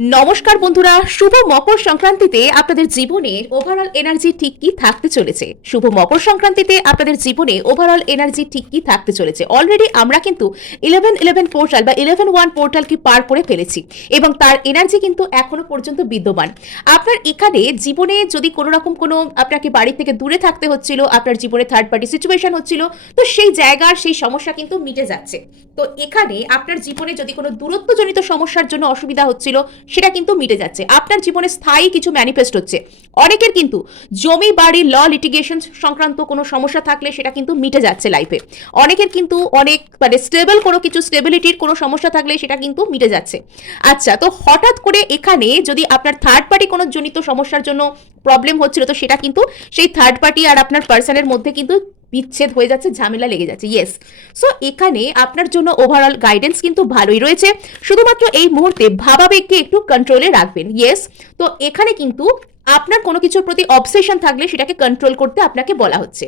নমস্কার বন্ধুরা, শুভ মকর সংক্রান্তিতে আপনাদের জীবনের ওভারঅল এনার্জি ঠিক কি থাকতে চলেছে। শুভ মকর সংক্রান্তিতে আপনাদের জীবনে ওভারঅল এনার্জি ঠিক কি থাকতে চলেছে। অলরেডি আমরা কিন্তু 11-11 পোর্টাল বা 11-1 পোর্টালকে পার করে ফেলেছি এবং তার এনার্জি কিন্তু এখনো পর্যন্ত বিদ্যমান। আপনার এখানে জীবনে যদি কোনো রকম কোনো আপনাকে বাড়ি থেকে দূরে থাকতে হচ্ছিল, আপনার জীবনে থার্ড পার্টি সিচুয়েশন হচ্ছিল, তো সেই জায়গার সেই সমস্যা কিন্তু মিটে যাচ্ছে। তো এখানে আপনার জীবনে যদি কোনো দূরত্বজনিত সমস্যার জন্য অসুবিধা হচ্ছিল, সেটা কিন্তু মিটে যাচ্ছে। আপনার জীবনে স্থায়ী কিছু ম্যানিফেস্ট হচ্ছে। অনেকের কিন্তু জমি বাড়ি ল লিটিগেশন সংক্রান্ত কোনো সমস্যা থাকলে সেটা কিন্তু মিটে যাচ্ছে লাইফে। অনেকের কিন্তু অনেক স্টেবল কোনো কিছু স্টেবিলিটির কোনো সমস্যা থাকলে সেটা কিন্তু মিটে যাচ্ছে। আচ্ছা, তো হঠাৎ করে এখানে যদি আপনার থার্ড পার্টি কোনো জনিত সমস্যার জন্য প্রবলেম হচ্ছিল, তো সেটা কিন্তু সেই থার্ড পার্টি আর আপনার পার্সনের মধ্যে কিন্তু বিচ্ছেদ হয়ে যাচ্ছে, ঝামেলা লেগে যাচ্ছে। ইয়েস, সো এখানে আপনার জন্য ওভারঅল গাইডেন্স কিন্তু ভালোই রয়েছে। শুধুমাত্র এই মুহূর্তে ভাবাবেগকে একটু কন্ট্রোলে রাখবেন। ইয়েস, তো এখানে কিন্তু আপনার কোনো কিছুর প্রতি অবসেশন থাকলে সেটাকে কন্ট্রোল করতে আপনাকে বলা হচ্ছে।